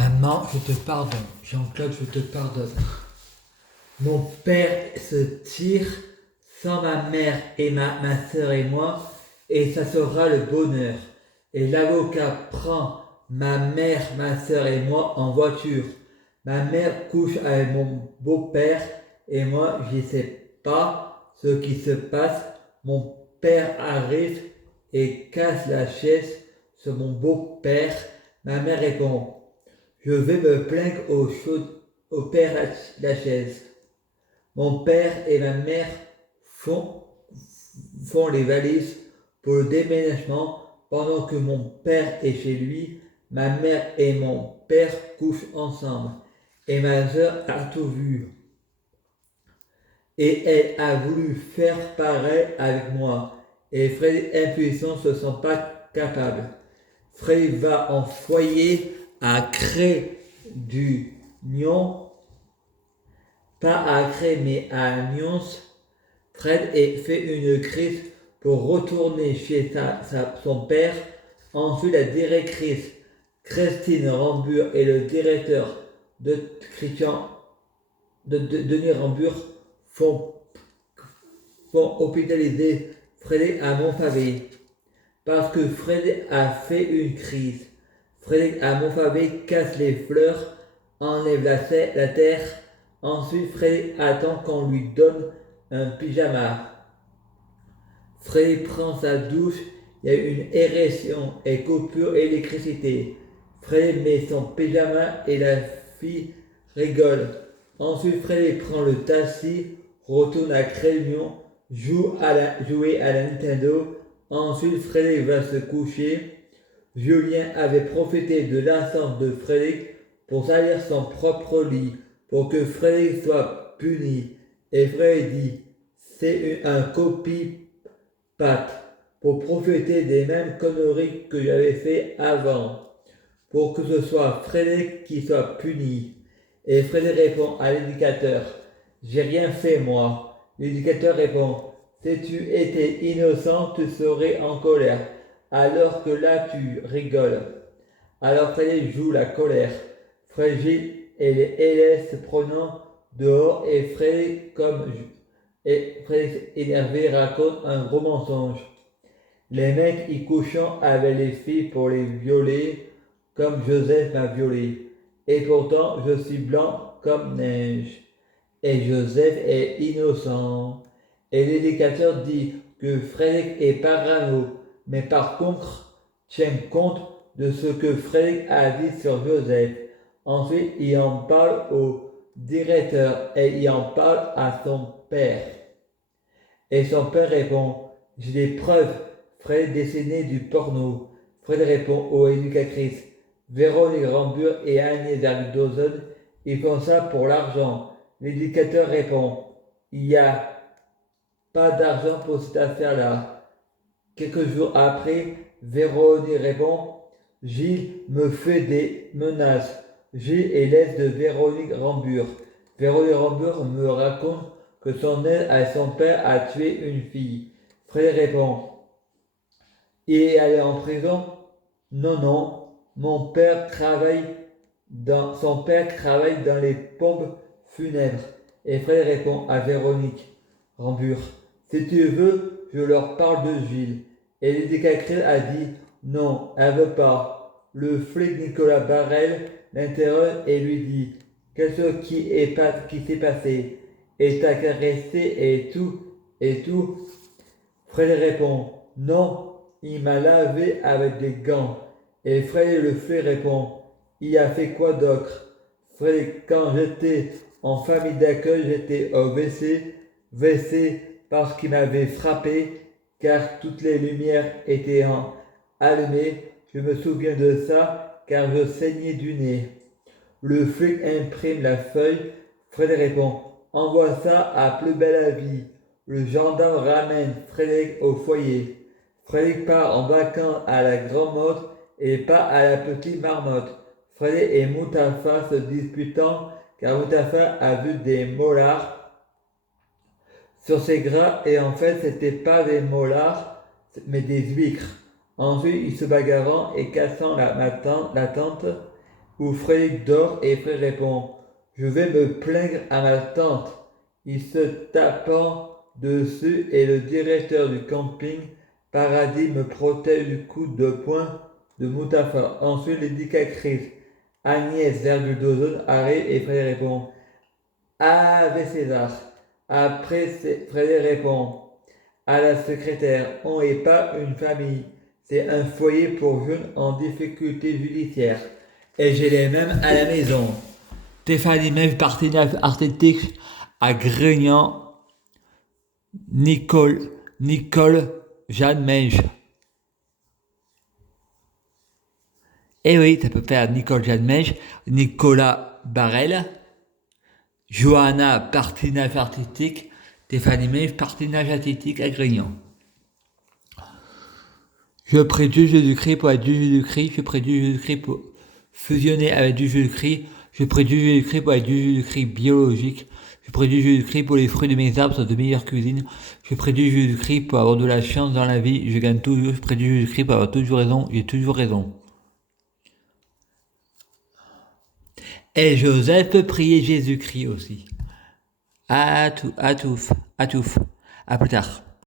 Maman, je te pardonne. Jean-Claude, je te pardonne. Mon père se tire sans ma mère et ma soeur et moi, et ça sera le bonheur. Et l'avocat prend ma mère, ma soeur et moi en voiture. Ma mère couche avec mon beau-père et moi, je ne sais pas ce qui se passe. Mon père arrive et casse la chaise sur mon beau-père. Ma mère répond: je vais me plaindre au père Lachaise. Mon père et ma mère font, font les valises pour le déménagement pendant que mon père est chez lui. Ma mère et mon père couchent ensemble. Et ma soeur a tout vu. Et elle a voulu faire pareil avec moi. Et Fred impuissant ne se sent pas capable. Fred va en foyer à créer du nion, pas à créer mais à Nyons. Fred fait une crise pour retourner chez son père. Ensuite, la directrice Christine Rambur et le directeur de Christian Denis Rambur font, font hospitaliser Frédéric à Montfavet parce que Frédéric a fait une crise. Frédéric à Montfavet casse les fleurs, enlève la terre. Ensuite, Frédéric attend qu'on lui donne un pyjama. Frédéric prend sa douche, il y a une érection et coupure d'électricité. Frédéric met son pyjama et la fille rigole. Ensuite, Frédéric prend le taxi, retourne à Crémion, jouer à la Nintendo. Ensuite, Frédéric va se coucher. Julien avait profité de l'absence de Frédéric pour salir son propre lit, pour que Frédéric soit puni. Et Frédéric dit: c'est un copie-patte, pour profiter des mêmes conneries que j'avais fait avant, pour que ce soit Frédéric qui soit puni. Et Frédéric répond à l'éducateur: j'ai rien fait moi. L'éducateur répond: si tu étais innocent, tu serais en colère, alors que là tu rigoles. Alors Frédéric joue la colère. Frédéric et les élèves se prenant dehors et Frédéric énervé raconte un gros mensonge. Les mecs y couchant avec les filles pour les violer, comme Joseph m'a violé. Et pourtant je suis blanc comme neige. Et Joseph est innocent. Et l'éducateur dit que Frédéric est parano, mais par contre tient compte de ce que Frédéric a dit sur Joseph. Ensuite, il en parle au directeur et il en parle à son père. Et son père répond: j'ai des preuves, Frédéric dessiné du porno. Frédéric répond aux éducatrices Véronique Rambur et Agnès Dawson: ils font ça pour l'argent. L'éducateur répond: il n'y a pas d'argent pour cette affaire-là. Quelques jours après, Véronique répond: Gilles me fait des menaces. Gilles est l'aise de Véronique Rambur. Véronique Rambur me raconte que son aide à son père a tué une fille. Fred répond: il est allé en prison? Non, non. Son père travaille dans les pompes funèbres. Et Fred répond à Véronique Rambur: si tu veux, je leur parle de Gilles. Et l'éducatrice a dit non, elle veut pas. Le flic Nicolas Barrel l'interroge et lui dit: qu'est-ce qui s'est passé? Et t'as caressé et tout. Fred répond: non, il m'a lavé avec des gants. Et Fred le flic répond: il a fait quoi d'autre? Fred, quand j'étais en famille d'accueil, j'étais au WC parce qu'il m'avait frappé, car toutes les lumières étaient allumées. Je me souviens de ça, car je saignais du nez. Le flic imprime la feuille. Fred répond: envoie ça à Plus belle la vie. Le gendarme ramène Frédéric au foyer. Frédéric part en vacances à la Grande Motte et pas à la Petite Marmotte. Frédéric et Mustapha se disputant, car Mustapha a vu des molars sur ses gras et en fait c'était pas des molars mais des huîtres. Ensuite ils se bagarrant et cassant la tente. où Frédéric dort et Fred répond: je vais me plaindre à ma tante. Il se tapant dessus et le directeur du camping Paradis me protège du coup de poing de Mustapha. Ensuite, il dit qu'à Chris. Agnès, virgule d'ozone, arrive et Frédéric répond: Ave César. Après, Frédéric répond à la secrétaire: on n'est pas une famille, c'est un foyer pour jeunes en difficulté judiciaire. Et j'ai les mêmes à la maison. Stéphanie Meuf, partenaire artistique à Grignan, Nicole Jeanne Menge. Et oui, ça peut faire Nicole Jeanne Menge, Nicolas Barrel, Johanna, partenaire artistique, Stéphanie Meuf, partenaire artistique à Grignan. Je prie du Jésus-Christ pour être du Jésus-Christ, je prie du Jésus-Christ pour fusionner avec du Jésus-Christ, je prie du Jésus-Christ pour être du Jésus-Christ biologique, je prie du Jésus-Christ pour les fruits de mes arbres sont de meilleure cuisine, je prie du Jésus-Christ pour avoir de la chance dans la vie, je gagne toujours, je prie du Jésus-Christ pour avoir toujours raison, j'ai toujours raison. Et Joseph peut prier Jésus-Christ aussi. À tout, à plus tard.